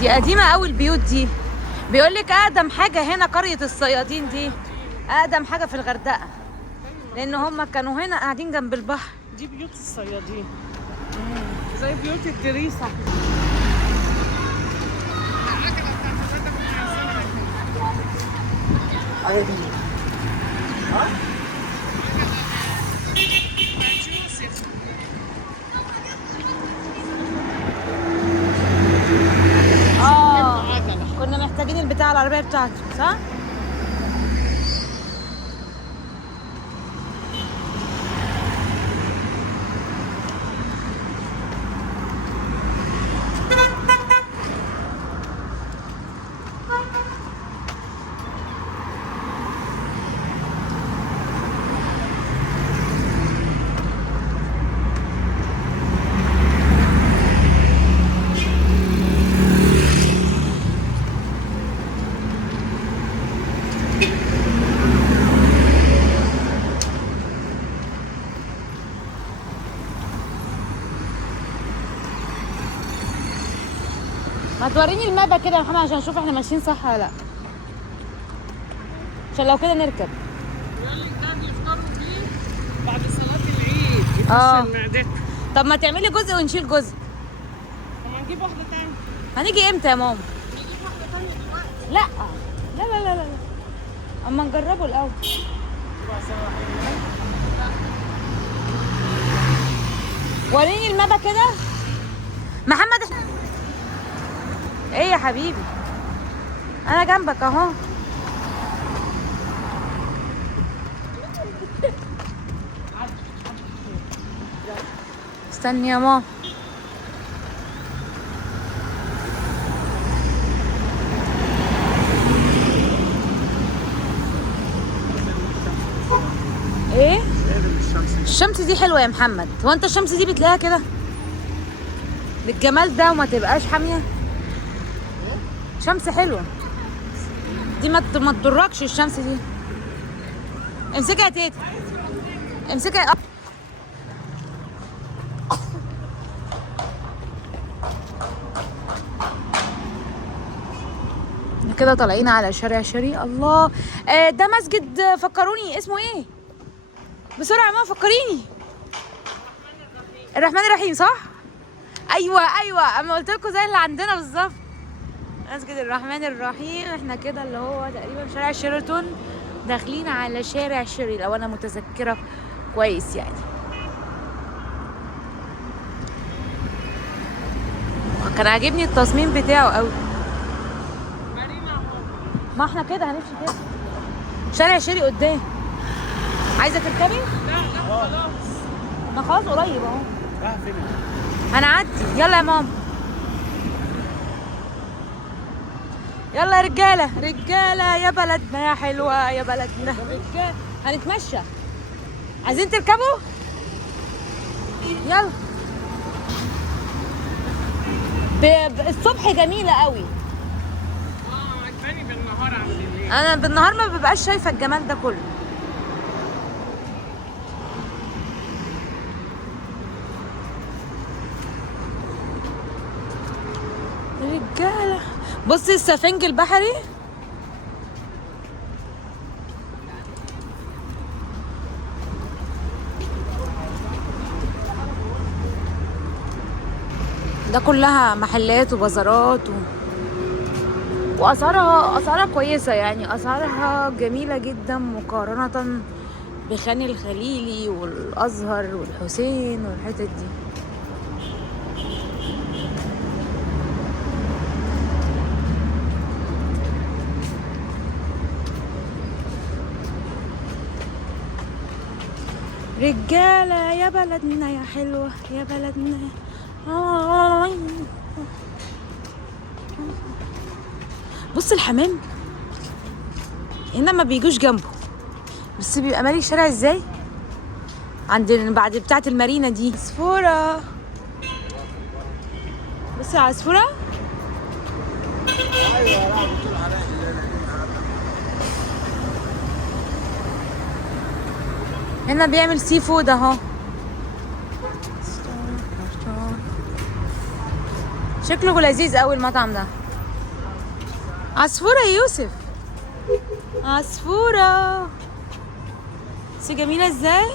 دي قديمة قوي البيوت دي. بيقول لك اقدم حاجة هنا قرية الصيادين دي، اقدم حاجة في الغردقة، لان هم كانوا هنا قاعدين جنب البحر. دي بيوت الصيادين زي بيوت الدريسة. كنا محتاجين البتاع العربية بتاعته صح؟ ما توريني المابا كده يا محمد عشان نشوف احنا ماشيين صح ولا لا، عشان لو كده نركب. بيقول لك ده بيفطروا فيه بعد صلاة العيد يفصل معدته. طب ما تعملي جزء ونشيل جزء. طب ما نجيب واحدة تانية. هنيجي امتى يا ماما؟ نجيب واحدة تانية دلوقتي. لا لا لا لا لا، اما نجربه الاول. وريني المابا كده محمد. ايه يا حبيبي انا جنبك اهو. استني يا ماما. ايه الشمس دي حلوه يا محمد. هو انت الشمس دي بتلاقيها كده بالجمال ده وما تبقاش حاميه؟ شمس حلوه دي، ما تضركش الشمس دي. امسكها يا تيتا، امسكها. كده طالعين على شارع شري. الله، ده مسجد فكروني اسمه ايه بسرعه يا ماما، فكريني. الرحمن الرحيم صح؟ ايوه ايوه، اما قلت لكم زي اللي عندنا بالظبط، مسجد الرحمن الرحيم. احنا كده اللي هو تقريبا شارع شيراتون، داخلين على شارع شيري لو انا متذكره كويس يعني. كان عاجبني التصميم بتاعه قوي. ما احنا كده هنمشي كده شارع شيري قدام. عايزه تركبي؟ لا خلاص. ما خلاص قريب اهو. رايحة فين؟ هنعدي. يلا يا ماما، يلا يا رجاله رجاله يا بلدنا يا حلوه يا بلدنا رجاله. هنتمشى. عايزين تركبوا؟ يلا. الصبح جميله قوي. عجباني بالنهار عن بالليل. انا بالنهار ما ببقاش شايفه الجمال ده كله. رجاله بصي السفنج البحري. ده كلها محلات وبازارات واسعارها كويسه يعني، اسعارها جميله جدا مقارنه بخان الخليلي والازهر والحسين والحتت دي. رجاله يا بلدنا يا حلوه يا بلدنا. بص الحمام هنا ما بيجوش جنبه، بس بيبقى مالي الشارع ازاي عند بعد بتاعه المارينا دي. عصفوره، بصي على عصفوره. هنا بيعمل سي فود اهو. شكله لذيذ قوي المطعم ده. عصفورة يا يوسف، عصفورة. بس جميلة ازاي.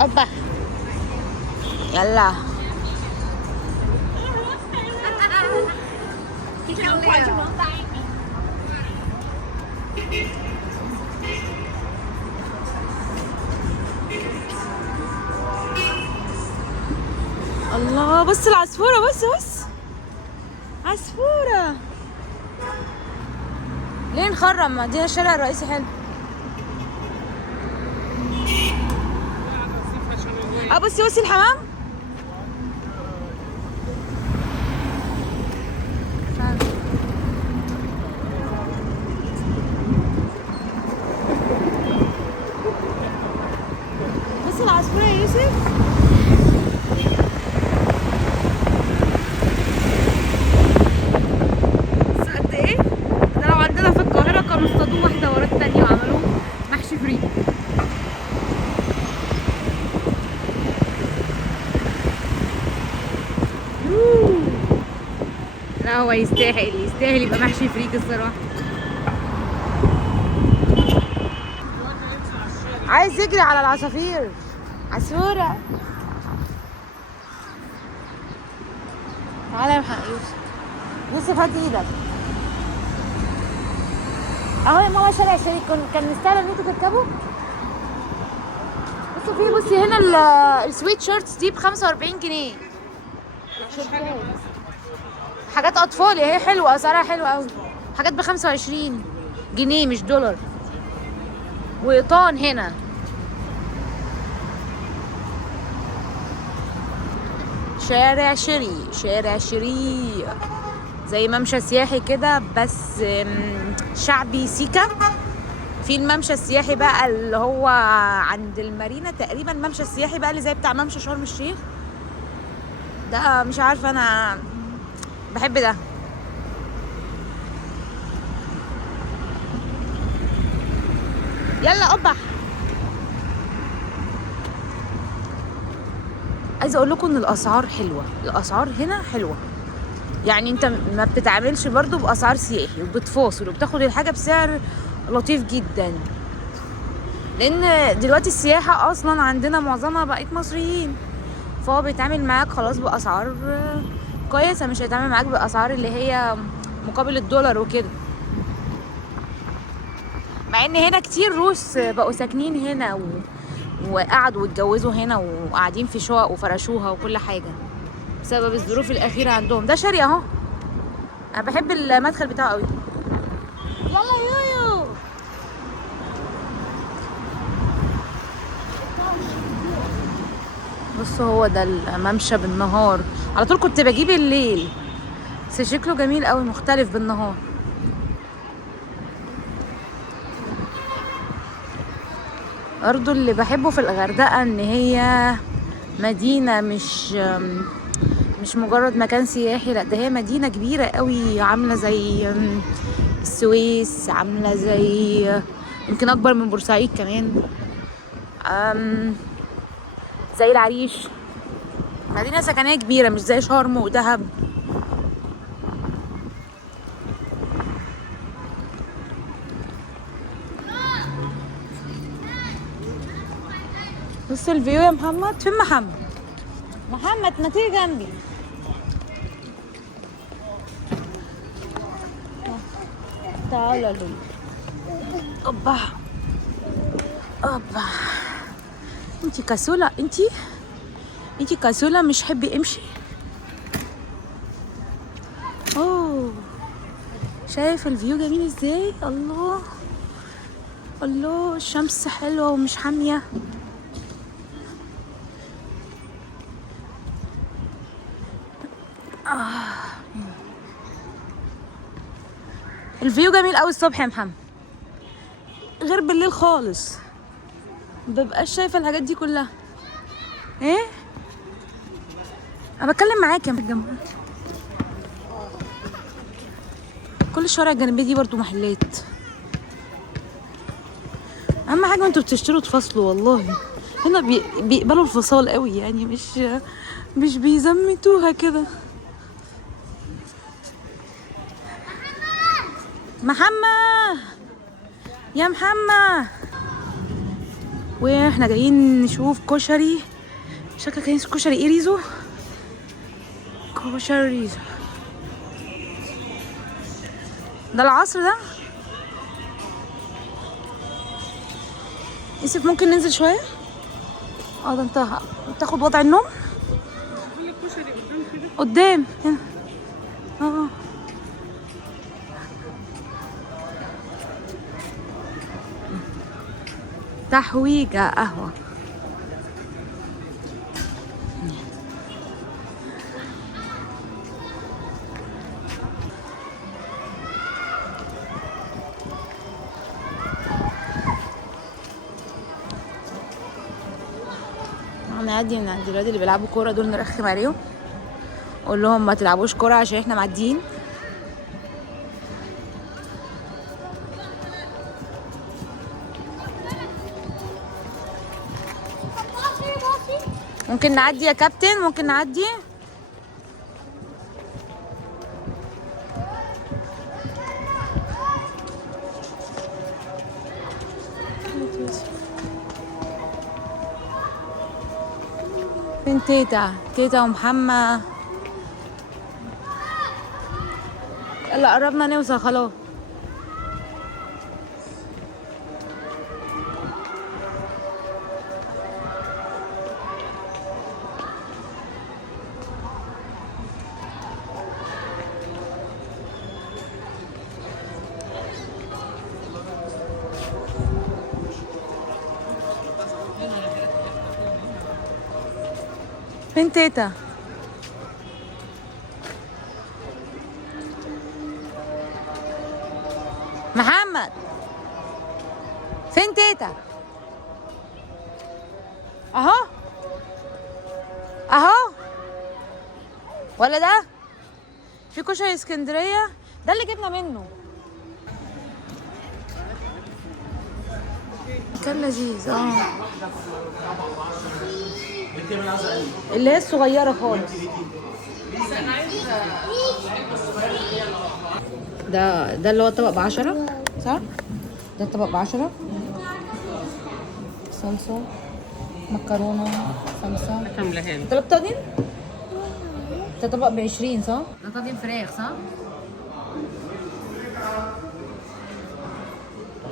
اوبا يلا. الله بص العصفورة، بص بص عصفورة. ليه نخرم؟ ما دي الشارع الرئيسي حلو. بصي بصي الحمام. بصي العصفورة يا يوسف. بس قد ايه ده، لو عندنا في القاهرة كانوا اصطادوا واحدة ورا التانية وعملوا محشي فري. لا هو يستاهل يبقى محشي فريك الصراحة. عايز يجري على العصافير. عصفورة تعالى يا يوسف. يوسف هات ايدك اهو يا ماما. شارع الشريك كان مستاهل ان انتوا تركبوا. بصي هنا السويت شيرتس دي ب 45 جنيه. حاجات اطفال هي حلوه، اسعارها حلوه قوي. حاجات ب 25 جنيه مش دولار. وقطان هنا. شارع شري زي ممشى سياحي كده بس شعبي سيكا. في الممشى السياحي بقى اللي هو عند المارينا تقريبا، الممشى السياحي بقى اللي زي بتاع ممشى شرم الشيخ ده. مش عارفه انا بحب ده. يلا قبح. عايزه اقول لكم ان الاسعار حلوه، الاسعار هنا حلوه. يعني انت ما بتتعاملش برضو باسعار سياحي، وبتفاصل وبتاخد الحاجه بسعر لطيف جدا. لان دلوقتي السياحه اصلا عندنا معظمها بقت مصريين، فهو بيتعامل معاك خلاص باسعار كويسه، مش هيتعامل معاك باسعار اللي هي مقابل الدولار وكده. مع ان هنا كتير روس بقوا ساكنين هنا وقعدوا واتجوزوا هنا وقاعدين في شقق وفرشوها وكل حاجه بسبب الظروف الاخيره عندهم. ده شاري اهو. انا بحب المدخل بتاعه قوي. يلا يويو. بص هو ده الممشى بالنهار، على طول كنت بجيب الليل بس شكله جميل قوي، مختلف بالنهار. برضو اللي بحبه في الغردقة ان هي مدينة مش مجرد مكان سياحي، لا ده هي مدينة كبيرة قوي، عاملة زي السويس، عاملة زي يمكن اكبر من بورسعيد كمان، زي العريش. مدينة سكنية كبيرة مش زي شرم ودهب. بص الفيو يا محمد. فين محمد ما تيجي جنبي. تعالى لي. اوبا انتي كسولة، انتي كسولة مش حبي امشي. اوه شايف الفيو جميل ازاي. الله الشمس حلوة ومش حامية. الفيو جميل قوي الصبح يا محمد، غير بالليل خالص. مببقاش شايفه الحاجات دي كلها. ايه انا بتكلم معاك يا الجنب. كل الشوارع الجانبيه دي برضو محلات. اهم حاجه انتوا بتشتروا تفصلوا والله. هنا بيقبلوا الفصال قوي يعني، مش بيزمتوها كده. محمد يا محمد، واحنا جايين نشوف كشري. شكلك كان كشري ايه؟ ريزو. كشري ريزو ده العصر ده. يوسف ممكن ننزل شويه؟ ده انت تاخد وضع النوم قدام هنا. تحويجة قهوة. نعدي من عند الولاد اللي بيلعبوا كورة دول، نرخم عليهم، قول لهم ما تلعبوش كورة عشان احنا معديين. ممكن نعدي يا كابتن؟ ممكن نعدي؟ فين تيتا ومحمد؟ يلا قربنا نوصل خلاص. فين تيتا؟ محمد فين تيتا؟ اهو ولا ده؟ في كشري اسكندريه ده اللي جبنا منه، كان لذيذ. اللي هي الصغيره خالص. ده اللي هو الطبق ب10 صح؟ ده الطبق ب10. صلصه، مكرونه، صلصه. كاملها لي. طلبت طاجن؟ ده طبق ب20 صح؟ ده طاجن فراخ صح؟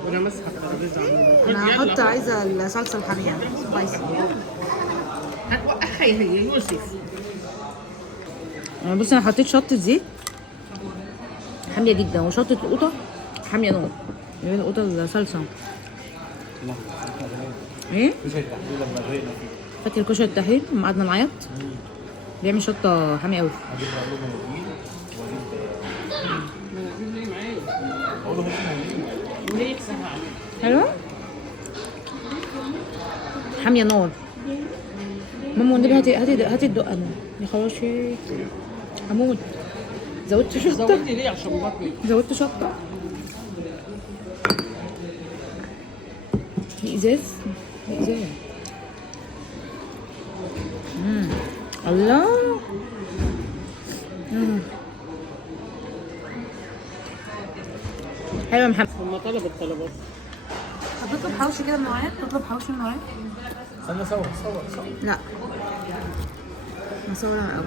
وانا مسحه الترابيزه. انا هحط، عايزه الصلصه الحاميه سبايسي. هتوقعها هي يوسف. بصي انا حطيت شطه زيت حاميه جدا، وشطه القوطه حاميه نار. يعني القوطه الصلصه ايه؟ فاكر كشري التحرير لما قعدنا نعيط؟ بيعمل شطه حاميه قوي. حلوه حاميه نار. ماما والنبي هاتي الدقه يا خراشي، هموت. زودت شطه. زودتي ليه؟ عشان بطني. زودت شطه. دي ازاز. الله. حلوه يا محمد. هم طلبوا الطلبات. هتطلب حوشي كده من ورايا؟ تطلب حوشي من ورايا؟ استنى صور. لا نصور الاول.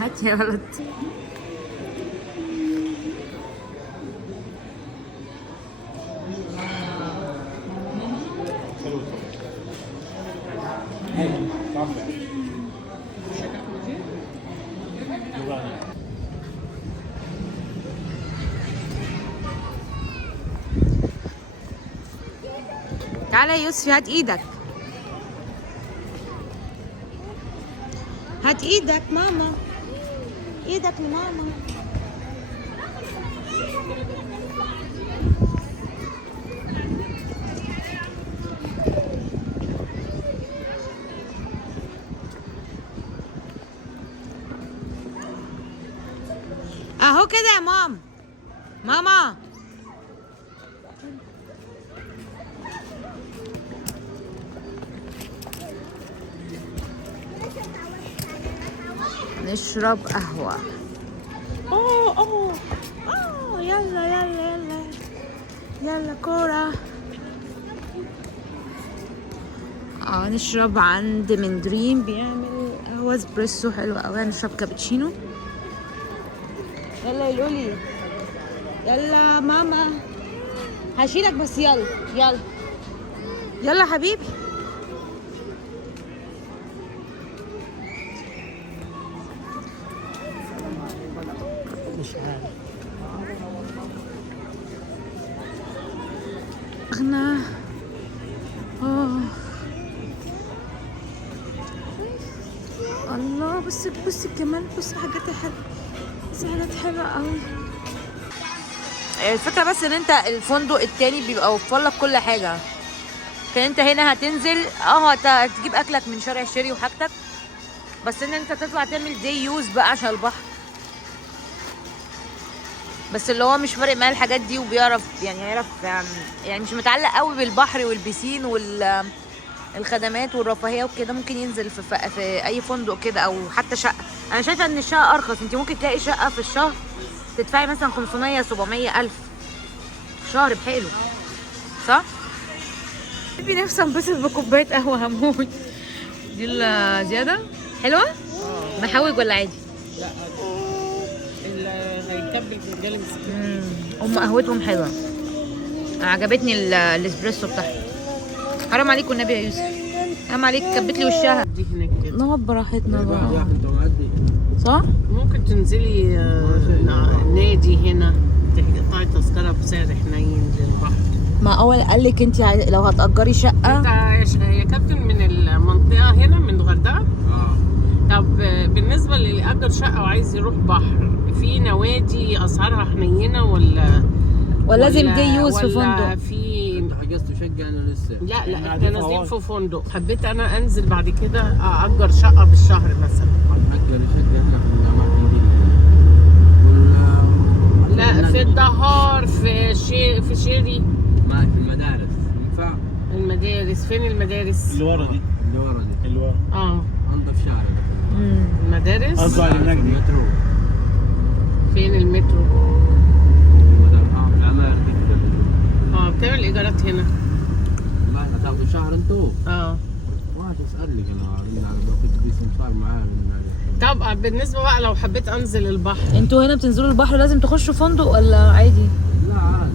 هات يا ولد. تعالى يا يوسف، هات ايدك. هات ايدك ماما، ايدك لماما. اهو كده يا ماما. ماما نشرب قهوة. اوه يلا يلا يلا يلا كورة. نشرب عند من دريم، بيعمل قهوة اسبريسو حلوة قوي. هنشرب كابتشينو. يلا يا لولي يلا ماما هشيلك بس. يلا يلا يلا حبيبي. مش عارف. احنا الله. بصي كمان، بصي حاجات حلوه، بصي حاجات حلوه قوي. الفكره بس ان انت الفندق التاني بيبقى وفر لك كل حاجه. كان انت هنا هتنزل هتجيب اكلك من شارع الشيري وحاجتك، بس ان انت تطلع تعمل دي يوز بقى عشان البحر. بس اللي هو مش فارق معاه الحاجات دي وبيعرف يعرف يعني مش متعلق قوي بالبحر والبسين والخدمات والرفاهيه وكده، ممكن ينزل في اي فندق كده او حتى شقه. انا شايفه ان الشقه ارخص. انت ممكن تلاقي شقه في الشهر تدفعي مثلا 500 700 الف في شهر بحاله، صح؟ بيبي نفسي انبسط بكوبايه قهوه هموت. دي زياده حلوه. محوج ولا عادي؟ لا اللي هيكبل الرجاله مسكين. هم قهوتهم حلوه، عجبتني الاسبريسو بتاعهم. حرام عليك والنبي يا يوسف، حرام عليك كبت لي وشها. دي هناك كده نقعد براحتنا بقى، انت معدي صح؟ ممكن تنزلي نادي هنا تقطعي تذكره بسعر حنين للبحر. ما اول قال لك انت لو هتأجري شقه. انت يا كابتن من المنطقه هنا من الغردقه؟ طب بالنسبه للي اجر شقه وعايز يروح بحر، في نوادي اسعارها حنينه ولا لازم دي يوز في ولا فندق؟ في انت حجزتوا شقه انا لسه؟ لا احنا نازلين في فندق. حبيت انا انزل بعد كده اجر شقه بالشهر مثلا. حجزوا شقه هنا في الاماكن دي لا في الدهار، في شيري، ما في المدارس ينفع؟ المدارس فين؟ المدارس اللي ورا دي، اللي ورا انظف شارع. المدارس قصدي على هناك دي. المترو. فين المترو؟ في العماير دي كده. بتعمل ايجارات هنا؟ ما هتاخذوا شهر انتوا؟ ما تسألني انا باخذ بي سمسار معايا من طب بالنسبه بقى لو حبيت انزل البحر، انتوا هنا بتنزلوا البحر لازم تخشوا فندق ولا عادي؟ لا عادي.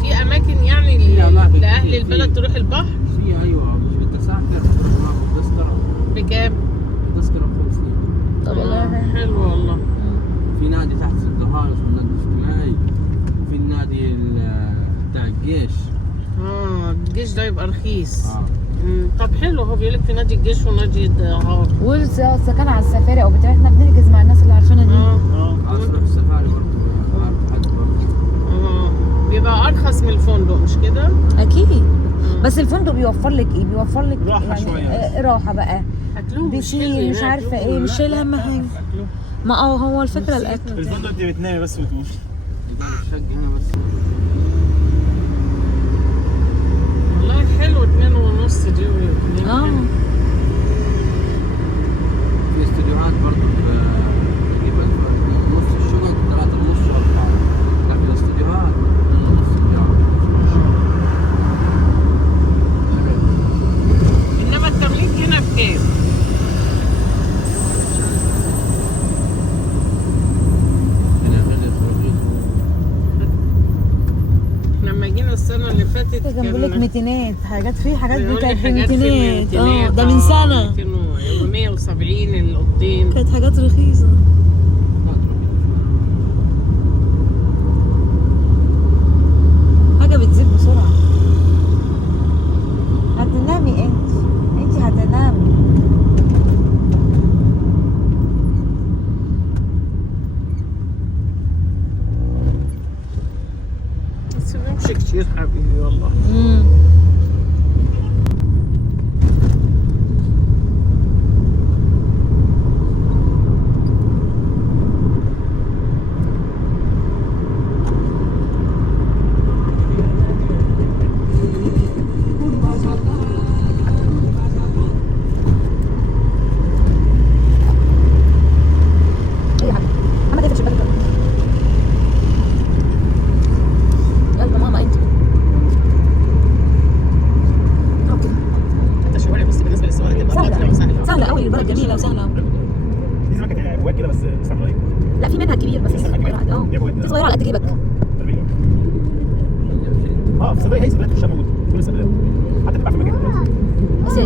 في اماكن يعني لاهل البلد تروح البحر؟ في ايوه، مش بتسافر تروح معاهم تذكره. بكام؟ تذكره ب 50. طب والله حلو والله. في نادي تحت الدهار اسمه النادي الاجتماعي، وفي النادي بتاع الجيش. الجيش ده يبقى رخيص. طب حلو. هو بيقول لك في نادي الجيش ونادي الدهار. والسكن على السفاري او بتاعتنا بنحجز مع الناس اللي عارفينها دي. عايز تروح السفاري برضه عارف حد برضه. بيبقى ارخص من الفندق مش كده؟ اكيد. بس الفندق بيوفر لك ايه؟ بيوفر لك راحة يعني شوية. راحه بقى، اكلهم بيسين مش عارفه ايه، مش شايل هم حاجه. ما هو الفكره الاكل. الفندق انت بتنامي بس وتقومي. الشقه هنا بس. والله حلو. 2.5 دي في استديوهات برضه تقريبا نص الشقق 3.5 4. لكن الاستديوهات نص الجو. انما التمليك هنا بكام؟ هنا غير التوقيت. لما جينا السنه اللي فاتت كان بيقول لك ميتينات حاجات، في حاجات بيقول لي كانت في حاجات في ميتينات. الميتينات. ده من سنه 170 الاوضتين. كانت حاجات رخيصه. حاجه بتزيد بسرعه. هتنامي انت هتنامي. بس بنمشي كتير حبيبي والله. جواك كده بس استعمل ايه؟ لا في منها كبير بس في صغيره على قد جيبك. في صدري هي صدري في الشام موجود كل صدري حتى بتباع في المكان بس